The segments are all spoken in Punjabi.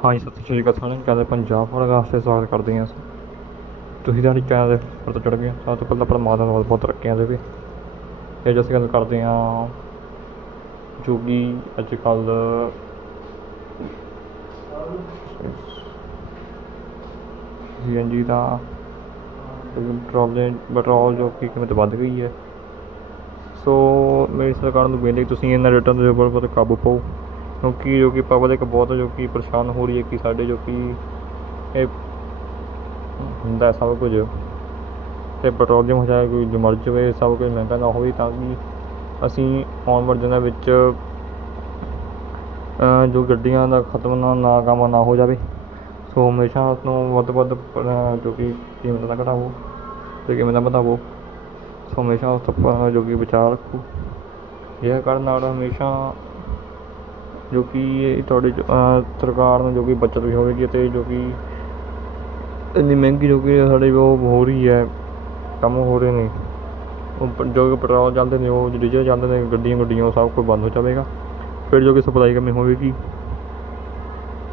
ਹਾਂਜੀ ਸਤਿ ਸ਼੍ਰੀ ਅਕਾਲ ਸਾਰਿਆਂ ਨੂੰ। ਕਹਿੰਦੇ ਪੰਜਾਬ ਪੋਡਕਾਸਟ ਤੇ ਸਵਾਗਤ ਕਰਦੇ ਹਾਂ ਤੁਸੀਂ ਤੁਹਾਡੀ ਚੈਨਲ ਦੇ ਉੱਪਰ ਤੋਂ ਚੜ ਗਏ। ਸਭ ਤੋਂ ਪਹਿਲਾਂ ਪਰਮਾਤਮਾ ਦਾ ਬਹੁਤ ਬਹੁਤ ਤਰੱਕੀਆਂ ਦੇਵੇ ਇਹ ਜੋ ਅਸੀਂ ਗੱਲ ਕਰਦੇ ਹਾਂ ਜੋ ਕਿ ਅੱਜ ਕੱਲ੍ਹ ਸੀ ਐਨ ਜੀ ਦਾ ਪੈਟਰੋਲ ਪੈਟਰੋਲ ਜੋ ਕਿ ਕੀਮਤ ਵੱਧ ਗਈ ਹੈ। ਸੋ ਮੇਰੀ ਸਰਕਾਰ ਨੂੰ ਬੇਨਤੀ ਤੁਸੀਂ ਇਹਨਾਂ ਰੇਟਾਂ ਦੇ ਉੱਪਰ ਬਹੁਤ ਕਾਬੂ ਪਾਓ। ਕਿਉਂਕਿ ਜੋ ਕਿ ਪਬਲਿਕ ਬਹੁਤ ਜੋ ਕਿ ਪਰੇਸ਼ਾਨ ਹੋ ਰਹੀ ਹੈ ਕਿ ਸਾਡੇ ਜੋ ਕਿ ਇਹ ਹੁੰਦਾ ਸਭ ਕੁਝ ਤੇ ਪੈਟਰੋਲੀਅਮ ਹੋ ਜਾਏ, ਕੋਈ ਮਰ ਜਾਵੇ, ਸਭ ਕੁਝ ਮਹਿੰਗਾ ਨਾ ਹੋਵੇ ਤਾਂ ਕਿ ਅਸੀਂ ਆਉਣ ਵਾਲੇ ਦਿਨਾਂ ਵਿੱਚ ਜੋ ਗੱਡੀਆਂ ਦਾ ਖਤਮ ਨਾ ਨਾ ਕੰਮ ਨਾ ਹੋ ਜਾਵੇ। ਸੋ ਹਮੇਸ਼ਾ ਉਸ ਨੂੰ ਵੱਧ ਤੋਂ ਵੱਧ ਜੋ ਕਿ ਕੀਮਤ ਨਾ ਘਟਾਵੋ ਤੇ ਕੀਮਤ ਨਾ ਵਧਾਵੋ ਸੋ ਹਮੇਸ਼ਾ ਉਸ ਤੋਂ ਜੋ ਕਿ ਵਿਚਾਰ ਰੱਖੋ। ਇਹ ਕਰਨ ਨਾਲ ਹਮੇਸ਼ਾ ਜੋ ਕਿ ਇਹ ਤੁਹਾਡੀ ਜੋ, ਸਰਕਾਰ ਨੂੰ ਜੋ ਕਿ ਬੱਚਤ ਵੀ ਹੋਵੇਗੀ ਅਤੇ ਜੋ ਕਿ ਇੰਨੀ ਮਹਿੰਗੀ ਜੋ ਕਿ ਸਾਡੇ ਉਹ ਹੋ ਰਹੀ ਹੈ ਕੰਮ ਹੋ ਰਹੇ ਨੇ ਉਹ ਜੋ ਕਿ ਪੈਟਰੋਲ ਚੱਲਦੇ ਨੇ ਉਹ ਡੀਜ਼ਲ ਚੱਲਦੇ ਨੇ ਗੱਡੀਆਂ ਗੁੱਡੀਆਂ ਉਹ ਸਭ ਕੁਝ ਬੰਦ ਹੋ ਜਾਵੇਗਾ ਫਿਰ ਜੋ ਕਿ ਸਪਲਾਈ ਕਮੀ ਹੋਵੇਗੀ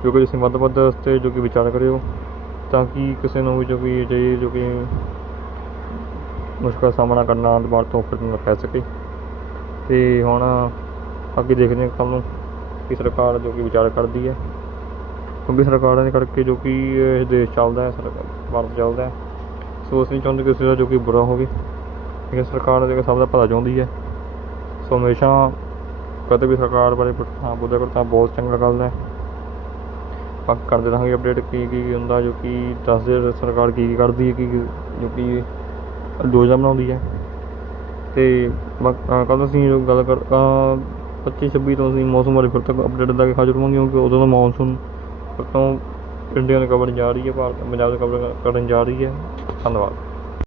ਜੋ ਕਿ ਤੁਸੀਂ ਵੱਧ ਵੱਧ ਇਸ 'ਤੇ ਜੋ ਕਿ ਵਿਚਾਰ ਕਰਿਓ ਤਾਂ ਕਿ ਕਿਸੇ ਨੂੰ ਵੀ ਜੋ ਕਿ ਅਜਿਹੀ ਜੋ ਕਿ ਮੁਸ਼ਕਲ ਦਾ ਸਾਹਮਣਾ ਕਰਨਾ ਦੁਬਾਰਾ ਤੋਂ ਫਿਰ ਨਾ ਪੈ ਸਕੇ ਅਤੇ ਹੁਣ ਅੱਗੇ ਦੇਖਦੇ ਹਾਂ ਕੱਲ੍ਹ ਨੂੰ ਕਿ ਸਰਕਾਰ ਜੋ ਕਿ ਵਿਚਾਰ ਕਰਦੀ ਹੈ। ਕਿਉਂਕਿ ਸਰਕਾਰਾਂ ਦੇ ਕਰਕੇ ਜੋ ਕਿ ਇਹ ਦੇਸ਼ ਚੱਲਦਾ ਹੈ, ਸਰਕਾਰ ਭਾਰਤ ਚੱਲਦਾ ਹੈ। ਸੋ ਅਸੀਂ ਚਾਹੁੰਦੇ ਕਿਸੇ ਦਾ ਜੋ ਕਿ ਬੁਰਾ ਹੋਵੇ। ਲੇਕਿਨ ਸਰਕਾਰ ਜੋ ਕਿ ਸਭ ਦਾ ਭਲਾ ਚਾਹੁੰਦੀ ਹੈ। ਸੋ ਹਮੇਸ਼ਾ ਕਦੇ ਵੀ ਸਰਕਾਰ ਬਾਰੇ ਪੁੱਠਾ ਬੋਲਿਆ ਕਰੋ ਤਾਂ ਬਹੁਤ ਚੰਗਾ ਗੱਲ ਹੈ। ਬਾਕੀ ਕਰਦੇ ਰਹਾਂਗੇ ਅਪਡੇਟ ਕੀ ਕੀ ਹੁੰਦਾ, ਜੋ ਕਿ ਦੱਸਦੇ ਸਰਕਾਰ ਕੀ ਕੀ ਕਰਦੀ ਹੈ, ਕੀ ਕੀ ਜੋ ਕਿ ਯੋਜਨਾ ਬਣਾਉਂਦੀ ਹੈ। ਅਤੇ ਕੱਲ੍ਹ ਅਸੀਂ ਜੋ ਗੱਲ ਕਰ ਪੱਚੀ, ਛੱਬੀ ਤੋਂ ਅਸੀਂ ਮੌਸਮ ਬਾਰੇ ਫਿਰ ਤੱਕ ਅਪਡੇਟ ਦਾ ਕੇ ਹਾਜ਼ਰ ਹੋਵਾਂਗੇ ਕਿਉਂਕਿ ਉਦੋਂ ਦਾ ਮੌਨਸੂਨ ਤੋਂ ਇੰਡੀਆ ਨੂੰ ਕਵਰ ਜਾ ਰਹੀ ਹੈ, ਭਾਰਤ ਪੰਜਾਬ ਨੂੰ ਕਵਰ ਕਰਨ ਜਾ ਰਹੀ ਹੈ। ਧੰਨਵਾਦ।